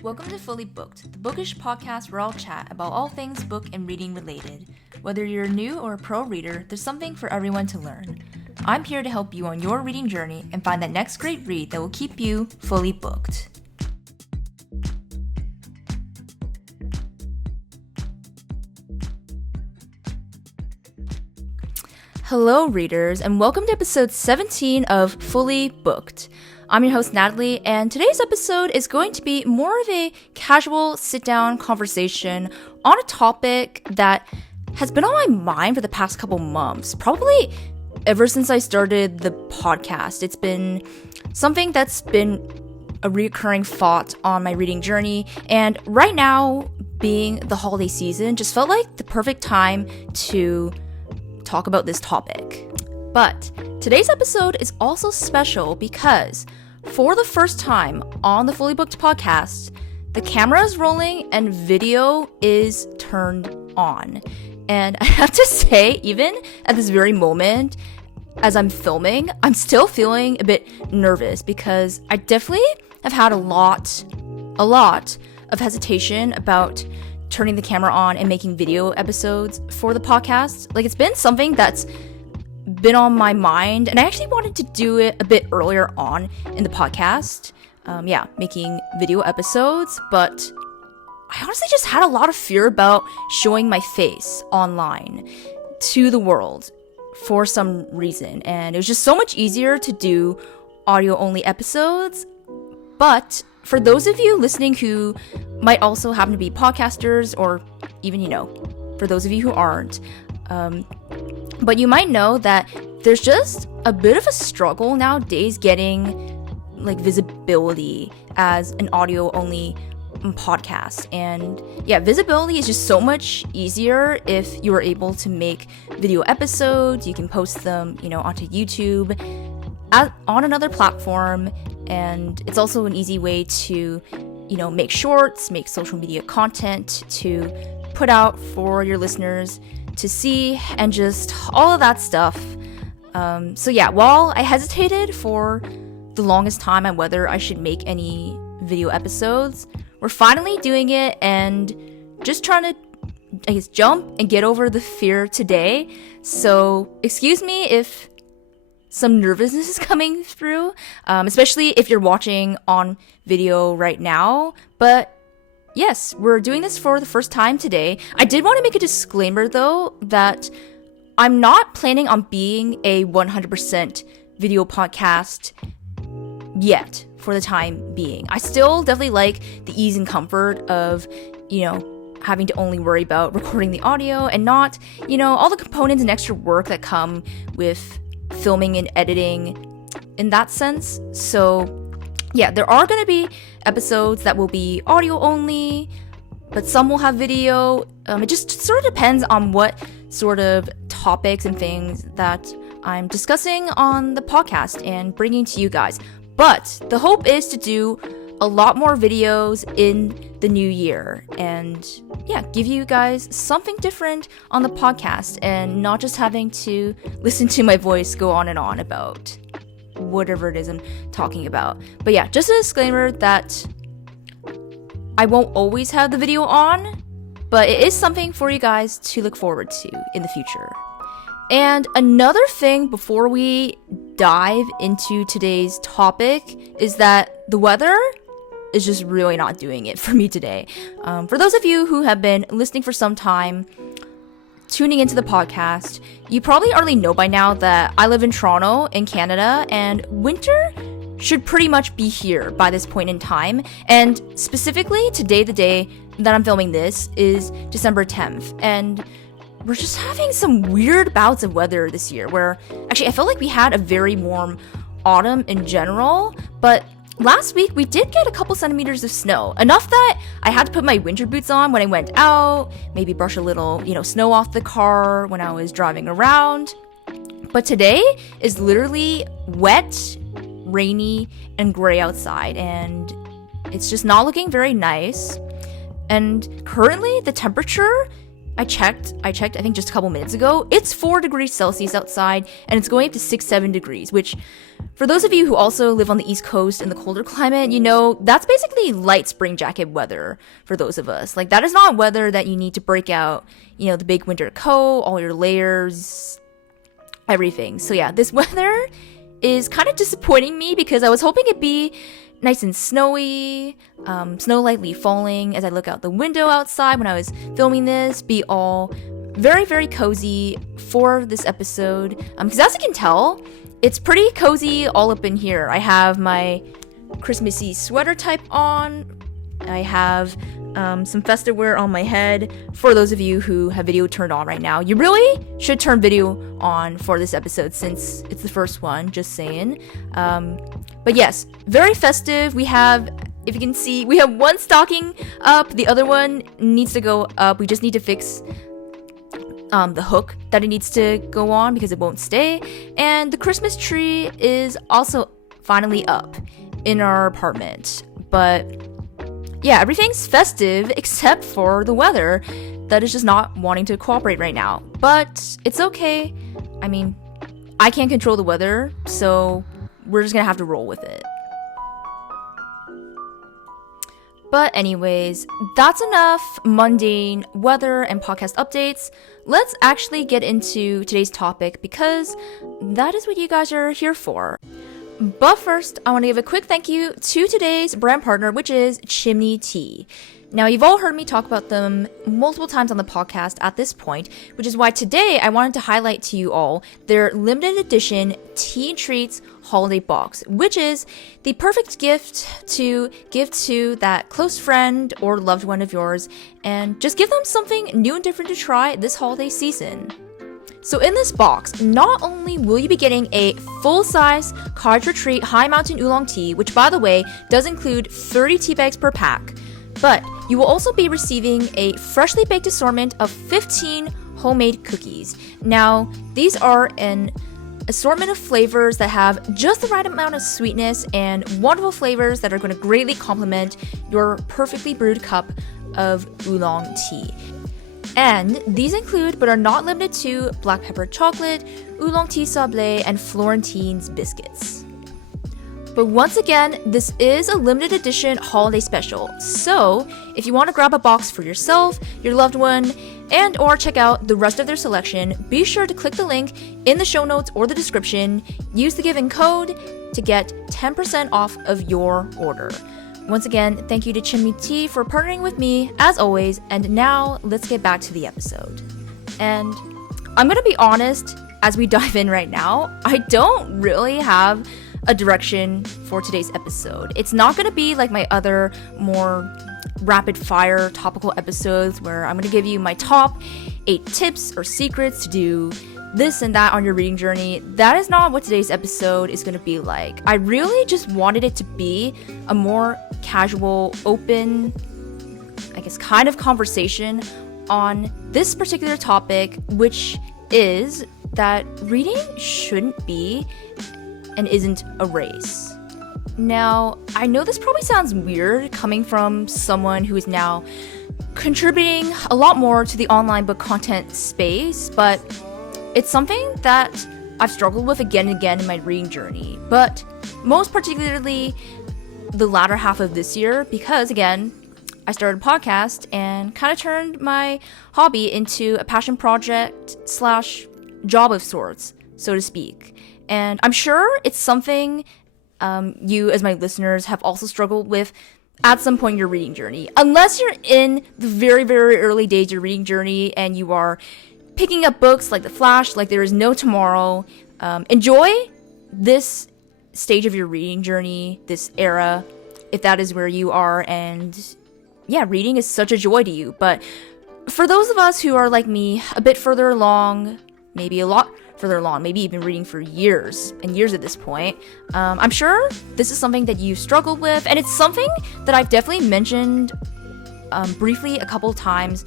Welcome to Fully Booked, the bookish podcast where I'll chat about all things book and reading related. Whether you're a new or a pro reader, there's something for everyone to learn. I'm here to help you on your reading journey and find that next great read that will keep you fully booked. Hello, readers, and welcome to episode 17 of Fully Booked. I'm your host, Natalie, and today's episode is going to be more of a casual sit-down conversation on a topic that has been on my mind for the past couple months, probably ever since I started the podcast. It's been something that's been a recurring thought on my reading journey, and right now, being the holiday season, just felt like the perfect time to talk about this topic. But today's episode is also special because for the first time on the Fully Booked podcast, the camera is rolling and video is turned on. And I have to say, even at this very moment, as I'm filming, I'm still feeling a bit nervous because I definitely have had a lot of hesitation about turning the camera on and making video episodes for the podcast. Like, it's been something that's been on my mind, and I actually wanted to do it a bit earlier on in the podcast. Making video episodes, but I honestly just had a lot of fear about showing my face online to the world for some reason, and it was just so much easier to do audio-only episodes. But for those of you listening who might also happen to be podcasters, or even, for those of you who aren't, but you might know that there's just a bit of a struggle nowadays getting like visibility as an audio-only podcast. And yeah, visibility is just so much easier if you are able to make video episodes. You can post them, onto YouTube, on another platform. And it's also an easy way to, make shorts, make social media content to put out for your listeners to see, and just all of that stuff. While I hesitated for the longest time on whether I should make any video episodes, we're finally doing it and just trying to, jump and get over the fear today. So excuse me if some nervousness is coming through, especially if you're watching on video right now. But yes, we're doing this for the first time today. I did want to make a disclaimer, though, that I'm not planning on being a 100% video podcast yet for the time being. I still definitely like the ease and comfort of, having to only worry about recording the audio and not, all the components and extra work that come with filming and editing in that sense. So yeah, there are going to be episodes that will be audio only, but some will have video. It just sort of depends on what sort of topics and things that I'm discussing on the podcast and bringing to you guys. But the hope is to do a lot more videos in the new year and give you guys something different on the podcast and not just having to listen to my voice go on and on about whatever it is I'm talking about. But yeah, just a disclaimer that I won't always have the video on, but it is something for you guys to look forward to in the future. And another thing before we dive into today's topic is that the weather is just really not doing it for me today. For those of you who have been listening for some time, tuning into the podcast, you probably already know by now that I live in Toronto in Canada, and winter should pretty much be here by this point in time. And specifically today, the day that I'm filming this is December 10th, and we're just having some weird bouts of weather this year where actually I felt like we had a very warm autumn in general, but last week we did get a couple centimeters of snow, enough that I had to put my winter boots on when I went out, maybe brush a little, snow off the car when I was driving around. But today is literally wet, rainy, and gray outside, and it's just not looking very nice. And currently the temperature I checked, I think just a couple minutes ago, it's 4 degrees Celsius outside, and it's going up to 6-7 degrees, which, for those of you who also live on the East Coast in the colder climate, you know, that's basically light spring jacket weather for those of us. Like, that is not weather that you need to break out, you know, the big winter coat, all your layers, everything. So yeah, this weather is kind of disappointing me because I was hoping it'd be nice and snowy, snow lightly falling as I look out the window outside when I was filming this, be all very, very cozy for this episode. Because as you can tell, it's pretty cozy all up in here. I have my Christmassy sweater type on. I have some festive wear on my head. For those of you who have video turned on right now, you really should turn video on for this episode since it's the first one, just saying. But yes, very festive. We have, if you can see, we have one stocking up. The other one needs to go up. We just need to fix the hook that it needs to go on because it won't stay. And the Christmas tree is also finally up in our apartment. But yeah, everything's festive except for the weather that is just not wanting to cooperate right now. But it's okay. I mean, I can't control the weather, so we're just gonna have to roll with it. But anyways, that's enough mundane weather and podcast updates. Let's actually get into today's topic because that is what you guys are here for. But first, I want to give a quick thank you to today's brand partner, which is Chimney Tea. Now, you've all heard me talk about them multiple times on the podcast at this point, which is why today I wanted to highlight to you all their limited edition Tea and Treats holiday box, which is the perfect gift to give to that close friend or loved one of yours, and just give them something new and different to try this holiday season. So in this box, not only will you be getting a full-size Cottage Retreat High Mountain Oolong Tea, which by the way does include 30 tea bags per pack, but you will also be receiving a freshly baked assortment of 15 homemade cookies. Now, these are an assortment of flavors that have just the right amount of sweetness and wonderful flavors that are going to greatly complement your perfectly brewed cup of oolong tea. And these include, but are not limited to, black pepper chocolate, oolong tea sablé, and Florentine's biscuits. But once again, this is a limited edition holiday special, so if you want to grab a box for yourself, your loved one, and or check out the rest of their selection, be sure to click the link in the show notes or the description, use the given code to get 10% off of your order. Once again, thank you to Chimney Tea for partnering with me, as always, and now let's get back to the episode. And I'm gonna be honest, as we dive in right now, I don't really have a direction for today's episode. It's not gonna be like my other more rapid-fire topical episodes where I'm gonna give you my top 8 tips or secrets to do this and that on your reading journey. That is not what today's episode is going to be like. I really just wanted it to be a more casual, open, I guess, kind of conversation on this particular topic, which is that reading shouldn't be and isn't a race. Now, I know this probably sounds weird coming from someone who is now contributing a lot more to the online book content space, but it's something that I've struggled with again and again in my reading journey, but most particularly the latter half of this year because, again, I started a podcast and kind of turned my hobby into a passion project / job of sorts, so to speak. And I'm sure it's something you as my listeners have also struggled with at some point in your reading journey. Unless you're in the very, very early days of your reading journey and you are picking up books like The Flash, like there is no tomorrow. Enjoy this stage of your reading journey, this era, if that is where you are. And yeah, reading is such a joy to you. But for those of us who are like me, a bit further along, maybe a lot further along, maybe even reading for years and years at this point, I'm sure this is something that you struggled with. And it's something that I've definitely mentioned briefly a couple times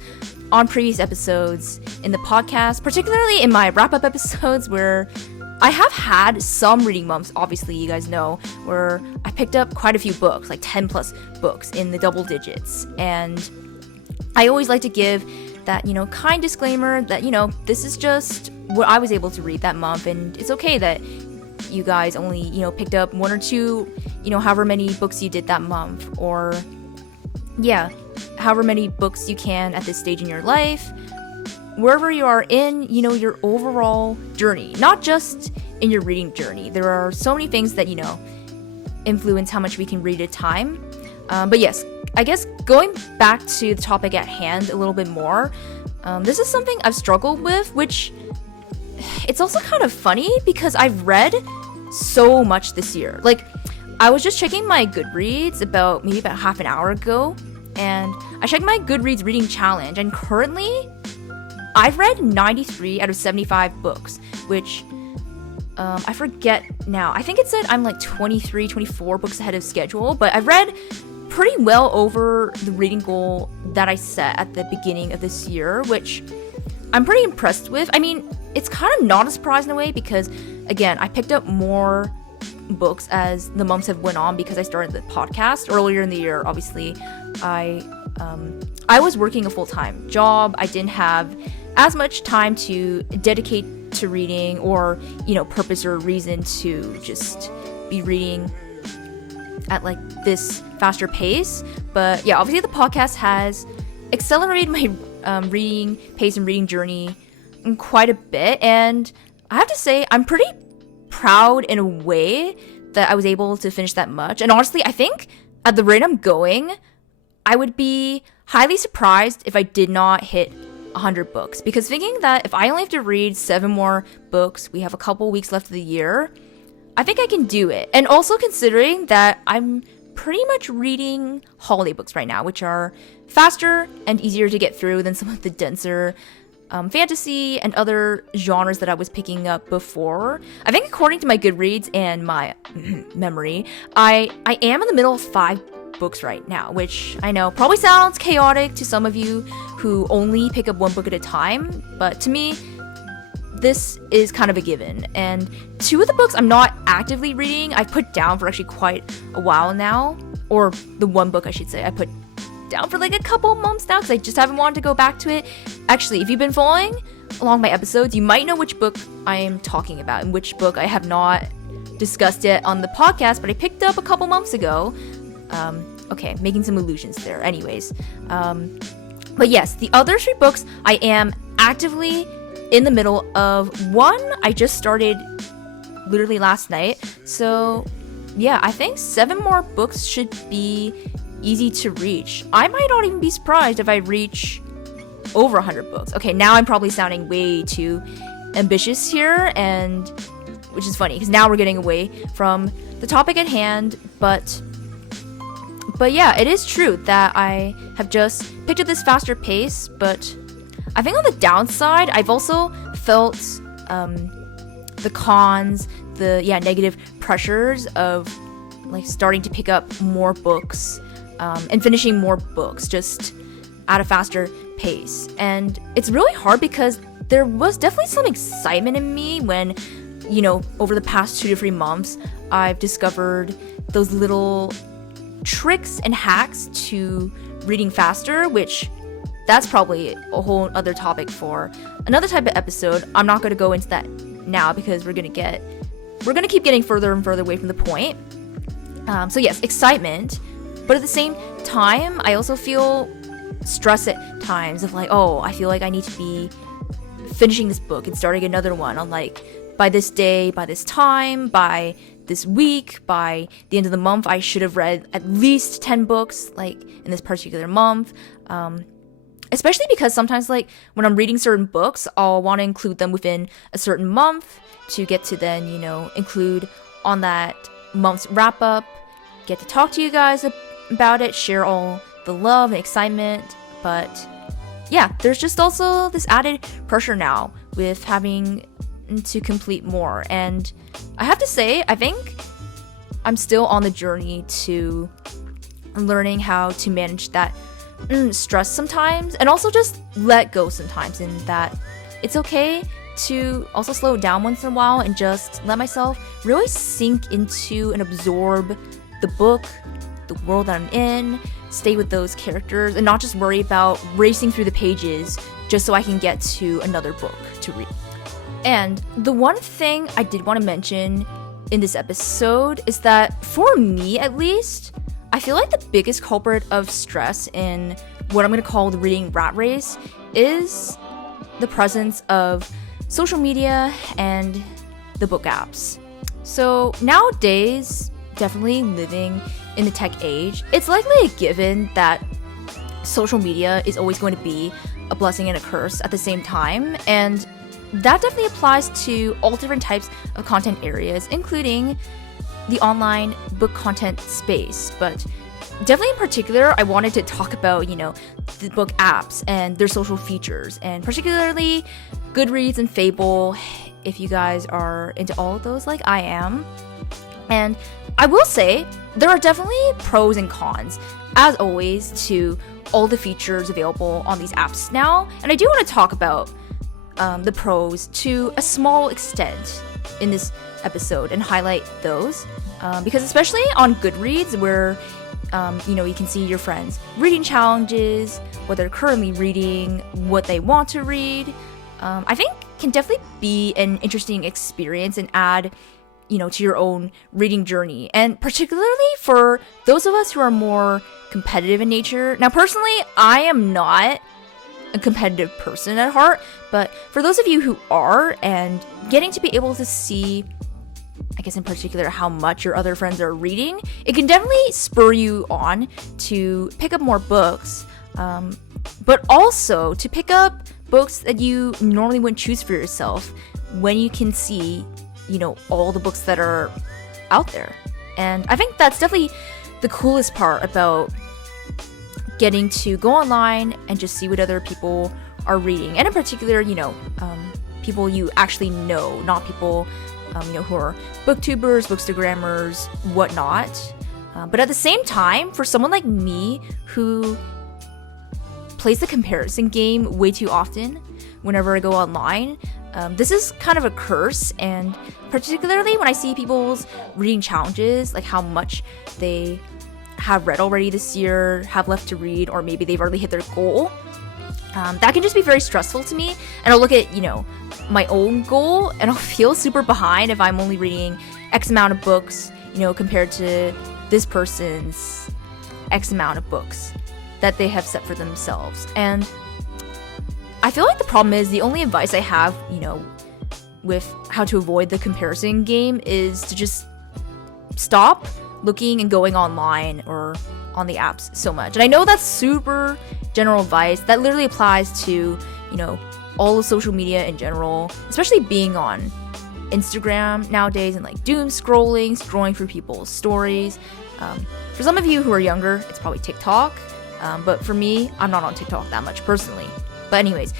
on previous episodes in the podcast, particularly in my wrap-up episodes where I have had some reading months, obviously you guys know, where I picked up quite a few books, like 10 plus books in the double digits. And I always like to give that, kind disclaimer that, this is just what I was able to read that month, and it's okay that you guys only, picked up 1 or 2, however many books you did that month, or yeah, however many books you can at this stage in your life, wherever you are in, your overall journey, not just in your reading journey. There are so many things that, influence how much we can read at a time. But yes, I guess going back to the topic at hand a little bit more, this is something I've struggled with, which it's also kind of funny because I've read so much this year. Like, I was just checking my Goodreads about half an hour ago, and I checked my Goodreads reading challenge, and currently I've read 93 out of 75 books, which I forget now. I think it said I'm like 23, 24 books ahead of schedule, but I've read pretty well over the reading goal that I set at the beginning of this year, which I'm pretty impressed with. I mean, it's kind of not a surprise in a way because, again, I picked up more books as the months have went on because I started the podcast earlier in the year. Obviously, I was working a full-time job. I didn't have as much time to dedicate to reading or, purpose or reason to just be reading at like this faster pace. But yeah, obviously the podcast has accelerated my reading pace and reading journey quite a bit, and I have to say I'm pretty proud in a way that I was able to finish that much. And honestly, I think at the rate I'm going, I would be highly surprised if I did not hit 100 books, because thinking that if I only have to read 7 more books, we have a couple weeks left of the year, I think I can do it. And also considering that I'm pretty much reading holiday books right now, which are faster and easier to get through than some of the denser fantasy and other genres that I was picking up before. I think according to my Goodreads and my memory, I am in the middle of 5 books right now, which I know probably sounds chaotic to some of you who only pick up 1 book at a time, but to me, this is kind of a given. And 2 of the books I'm not actively reading, I've put down for actually quite a while now, or the 1 book I should say, I put down for like a couple months now because I just haven't wanted to go back to it. Actually, if you've been following along my episodes, you might know which book I am talking about and which book I have not discussed it on the podcast, but I picked up a couple months ago. Okay, making some illusions there. Anyways, but yes, the other 3 books I am actively in the middle of. 1 I just started literally last night, so yeah, I think 7 more books should be easy to reach. I might not even be surprised if I reach over 100 books. Okay, now I'm probably sounding way too ambitious here, and which is funny because now we're getting away from the topic at hand, but yeah, it is true that I have just picked up this faster pace, but I think on the downside, I've also felt the cons, the negative pressures of like starting to pick up more books and finishing more books just at a faster pace. And it's really hard because there was definitely some excitement in me when, over the past 2 to 3 months, I've discovered those little tricks and hacks to reading faster, which that's probably a whole other topic for another type of episode. I'm not going to go into that now because we're going to keep getting further and further away from the point. So yes, excitement, but at the same time, I also feel stress at times of like, oh, I feel like I need to be finishing this book and starting another one on like by this day, by this time, by this week, by the end of the month, I should have read at least 10 books like in this particular month. Especially because sometimes like when I'm reading certain books, I'll want to include them within a certain month to get to then, include on that month's wrap up, get to talk to you guys about it, share all the love and excitement. But yeah, there's just also this added pressure now with having to complete more. And I have to say, I think I'm still on the journey to learning how to manage that stress sometimes, and also just let go sometimes, in that it's okay to also slow down once in a while and just let myself really sink into and absorb the book, the world that I'm in, stay with those characters and not just worry about racing through the pages just so I can get to another book to read. And the one thing I did want to mention in this episode is that, for me at least, I feel like the biggest culprit of stress in what I'm going to call the reading rat race is the presence of social media and the book apps. So nowadays, definitely living in the tech age, it's likely a given that social media is always going to be a blessing and a curse at the same time, and that definitely applies to all different types of content areas, including the online book content space. But definitely in particular, I wanted to talk about, the book apps and their social features, and particularly Goodreads and Fable, if you guys are into all of those like I am. And I will say, there are definitely pros and cons, as always, to all the features available on these apps now. And I do want to talk about the pros to a small extent in this episode and highlight those. Because especially on Goodreads, where you can see your friends' reading challenges, what they're currently reading, what they want to read, I think can definitely be an interesting experience and add to your own reading journey. And particularly for those of us who are more competitive in nature. Now, personally, I am not a competitive person at heart, but for those of you who are, and getting to be able to see, I guess in particular, how much your other friends are reading, it can definitely spur you on to pick up more books, but also to pick up books that you normally wouldn't choose for yourself when you can see all the books that are out there. And I think that's definitely the coolest part about getting to go online and just see what other people are reading, and in particular, people you actually know, not people who are booktubers, bookstagrammers, whatnot. But at the same time, for someone like me who plays the comparison game way too often whenever I go online, this is kind of a curse. And particularly when I see people's reading challenges, like how much they have read already this year, have left to read, or maybe they've already hit their goal, that can just be very stressful to me. And I'll look at my own goal, and I'll feel super behind if I'm only reading X amount of books compared to this person's X amount of books that they have set for themselves. And I feel like the problem is, the only advice I have with how to avoid the comparison game is to just stop looking and going online or on the apps so much. And I know that's super general advice that literally applies to all of social media in general, especially being on Instagram nowadays and like doom scrolling through people's stories. For some of you who are younger, it's probably TikTok, but for me, I'm not on TikTok that much personally. But anyways,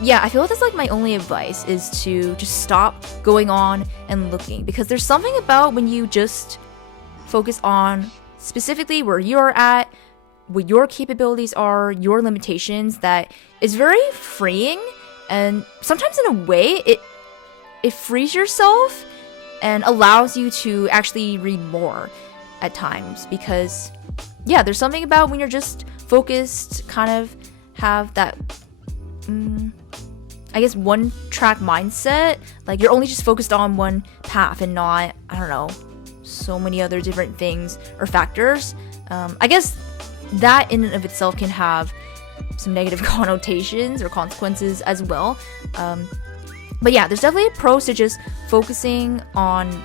yeah, I feel like that's like my only advice, is to just stop going on and looking, because there's something about when you just focus on specifically where you're at, what your capabilities are, your limitations, that is very freeing. And sometimes in a way, it frees yourself and allows you to actually read more at times, because there's something about when you're just focused, kind of have that I guess one track mindset, like you're only just focused on one path and not, so many other different things or factors. I guess that in and of itself can have some negative connotations or consequences as well. But yeah, there's definitely pros to just focusing on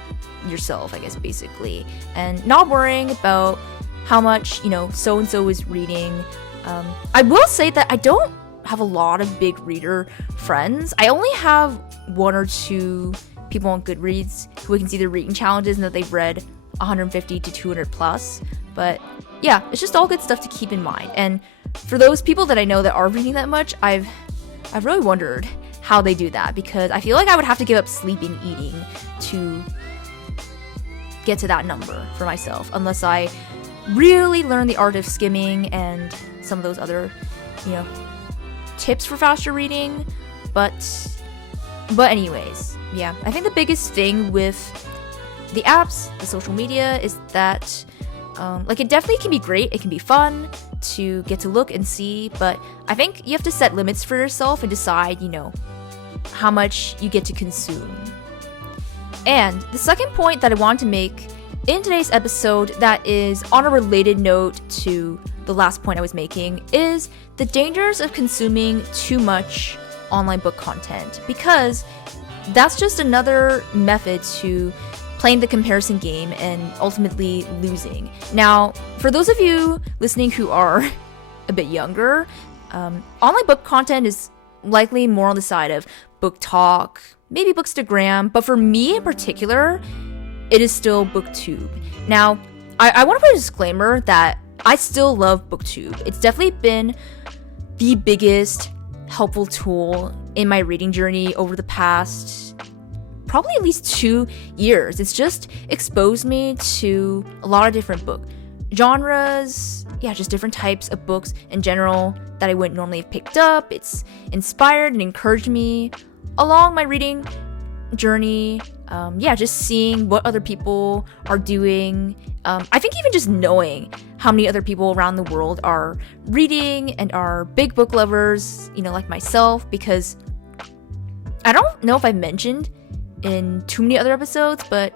yourself, I guess, basically, and not worrying about how much, so-and-so is reading. I will say that I don't have a lot of big reader friends. I only have one or two people on Goodreads who can see their reading challenges and that they've read 150 to 200 plus. But yeah, it's just all good stuff to keep in mind. And for those people that I know that are reading that much, I've really wondered how they do that, because I feel like I would have to give up sleep and eating to get to that number for myself, unless I really learn the art of skimming and some of those other, tips for faster reading. But anyways, yeah, I think the biggest thing with the apps, the social media, is that Like, it definitely can be great, it can be fun to get to look and see, but I think you have to set limits for yourself and decide, how much you get to consume. And the second point that I want to make in today's episode that is on a related note to the last point I was making is the dangers of consuming too much online book content, because that's just another method to playing the comparison game and ultimately losing. Now, for those of you listening who are a bit younger, online book content is likely more on the side of book talk, maybe Bookstagram, but for me in particular, it is still BookTube. Now, I want to put a disclaimer that I still love BookTube. It's definitely been the biggest helpful tool in my reading journey over the past probably at least 2 years. It's just exposed me to a lot of different book genres, just different types of books in general that I wouldn't normally have picked up. It's inspired and encouraged me along my reading journey. Just seeing what other people are doing. I think even just knowing how many other people around the world are reading and are big book lovers, like myself, because I don't know if I mentioned in too many other episodes, but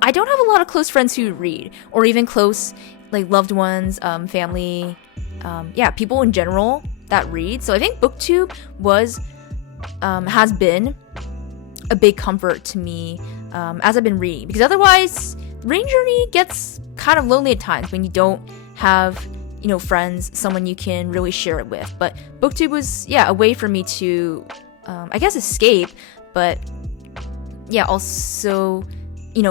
I don't have a lot of close friends who read, or even close, loved ones, family, people in general that read. So I think BookTube has been a big comfort to me as I've been reading, because otherwise the reading journey gets kind of lonely at times when you don't have friends, someone you can really share it with. But BookTube was a way for me to escape, but also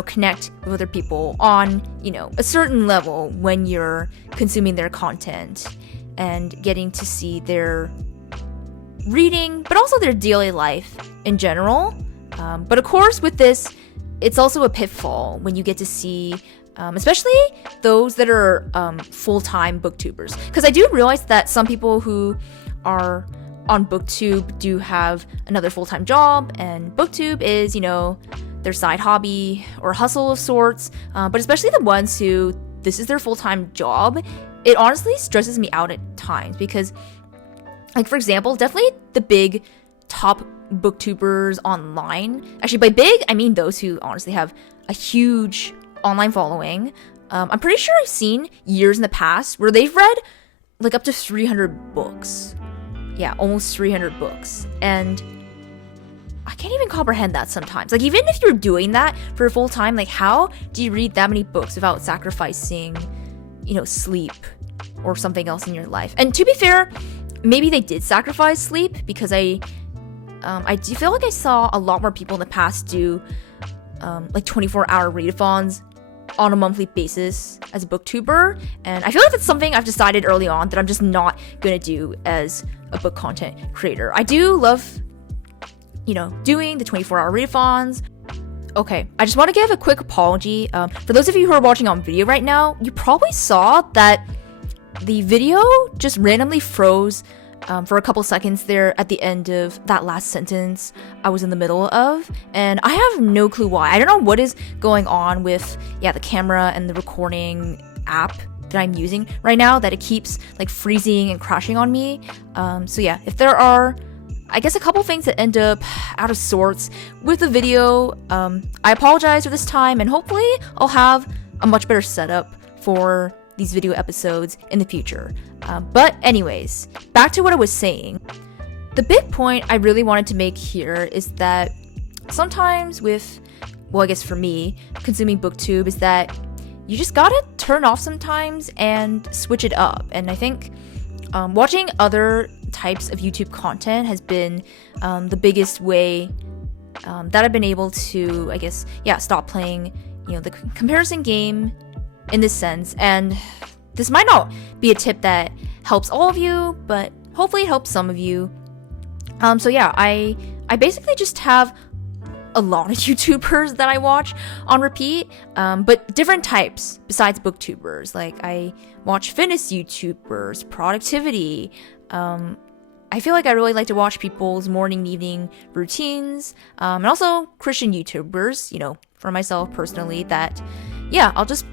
connect with other people on a certain level when you're consuming their content and getting to see their reading, but also their daily life in general. But of course, with this, it's also a pitfall when you get to see, especially those that are full-time booktubers. Because I do realize that some people who are on BookTube do have another full-time job, and BookTube is, their side hobby or hustle of sorts. But especially the ones who this is their full-time job, it honestly stresses me out at times because, for example, definitely the big top booktubers online. Actually, by big, I mean those who honestly have a huge online following. I'm pretty sure I've seen years in the past where they've read up to 300 books. Yeah, almost 300 books. And I can't even comprehend that sometimes. Even if you're doing that for full time, how do you read that many books without sacrificing, sleep or something else in your life? And to be fair, maybe they did sacrifice sleep, because I do feel like I saw a lot more people in the past do 24-hour readathons on a monthly basis as a booktuber, and I feel like that's something I've decided early on that I'm just not gonna do as a book content creator. I do love, doing the 24-hour readathons. Okay, I just want to give a quick apology. For those of you who are watching on video right now, you probably saw that the video just randomly froze for a couple seconds there at the end of that last sentence I was in the middle of, and I have no clue why. I don't know what is going on with the camera and the recording app that I'm using right now, that it keeps freezing and crashing on me. If there are a couple things that end up out of sorts with the video, I apologize for this time, and hopefully I'll have a much better setup for these video episodes in the future. But anyways, back to what I was saying. The big point I really wanted to make here is that sometimes with, for me, consuming BookTube is that you just gotta turn off sometimes and switch it up. And I think watching other types of YouTube content has been the biggest way that I've been able to, stop playing, the comparison game in this sense. And this might not be a tip that helps all of you, but hopefully it helps some of you. I basically just have a lot of YouTubers that I watch on repeat, but different types besides booktubers. I watch fitness YouTubers, productivity. I feel like I really like to watch people's morning and evening routines, and also Christian YouTubers, for myself personally, that, I'll just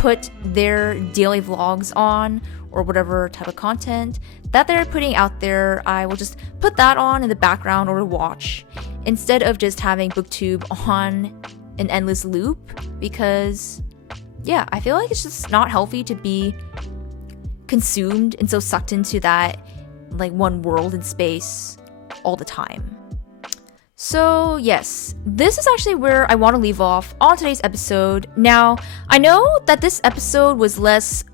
put their daily vlogs on or whatever type of content that they're putting out there, I will just put that on in the background or watch instead of just having BookTube on an endless loop, because yeah, I feel like it's just not healthy to be consumed and so sucked into that like one world in space all the time. So yes, this is actually where I want to leave off on today's episode. Now, I know that this episode was less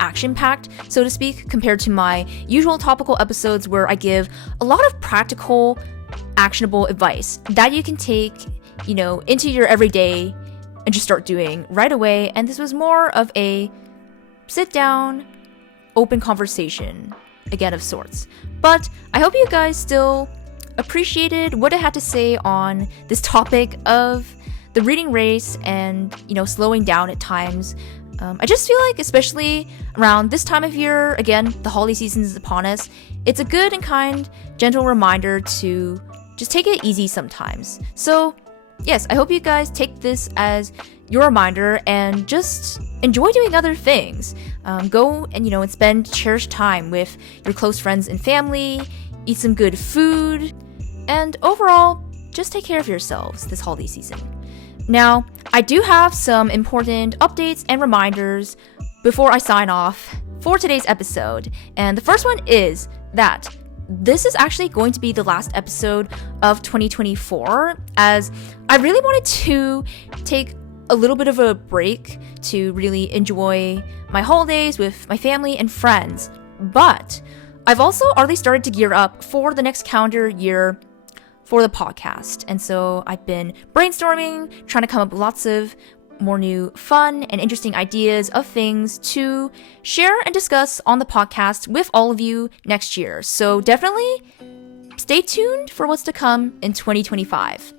action-packed, so to speak, compared to my usual topical episodes where I give a lot of practical, actionable advice that you can take, into your everyday and just start doing right away. And this was more of a sit-down, open conversation, again, of sorts. But I hope you guys still appreciated what I had to say on this topic of the reading race and, slowing down at times. I just feel like, especially around this time of year, again, the holiday season is upon us, it's a good and kind, gentle reminder to just take it easy sometimes. So, yes, I hope you guys take this as your reminder and just enjoy doing other things. Go and, and spend cherished time with your close friends and family, eat some good food, and overall, just take care of yourselves this holiday season. Now, I do have some important updates and reminders before I sign off for today's episode. And the first one is that this is actually going to be the last episode of 2024, as I really wanted to take a little bit of a break to really enjoy my holidays with my family and friends. But I've also already started to gear up for the next calendar year for the podcast. And so I've been brainstorming, trying to come up with lots of more new fun and interesting ideas of things to share and discuss on the podcast with all of you next year. So definitely stay tuned for what's to come in 2025.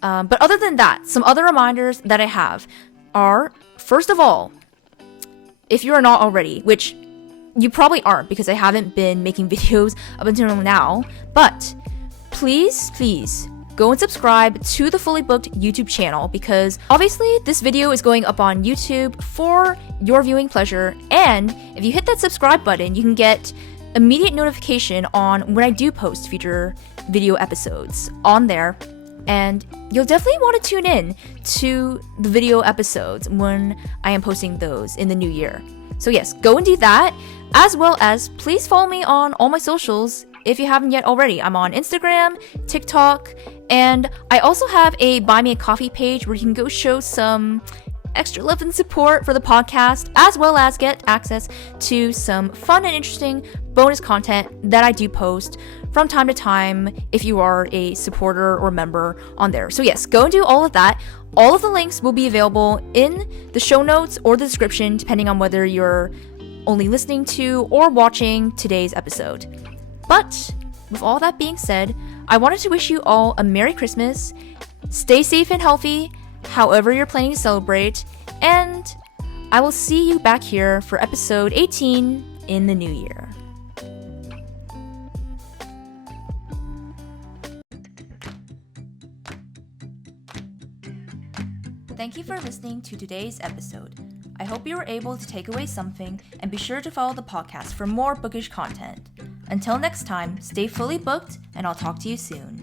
But other than that, some other reminders that I have are, first of all, if you are not already, which you probably aren't because I haven't been making videos up until now, but please go and subscribe to the Fully Booked YouTube channel, because obviously this video is going up on YouTube for your viewing pleasure, and if you hit that subscribe button, you can get immediate notification on when I do post future video episodes on there, and you'll definitely want to tune in to the video episodes when I am posting those in the new year. So yes, go and do that, as well as please follow me on all my socials if you haven't yet already. I'm on Instagram, TikTok, and I also have a Buy Me a Coffee page where you can go show some extra love and support for the podcast, as well as get access to some fun and interesting bonus content that I do post from time to time if you are a supporter or member on there. So yes, go and do all of that. All of the links will be available in the show notes or the description, depending on whether you're only listening to or watching today's episode. But with all that being said, I wanted to wish you all a Merry Christmas, stay safe and healthy, however you're planning to celebrate, and I will see you back here for episode 18 in the new year. Thank you for listening to today's episode. I hope you were able to take away something, and be sure to follow the podcast for more bookish content. Until next time, stay fully booked, and I'll talk to you soon.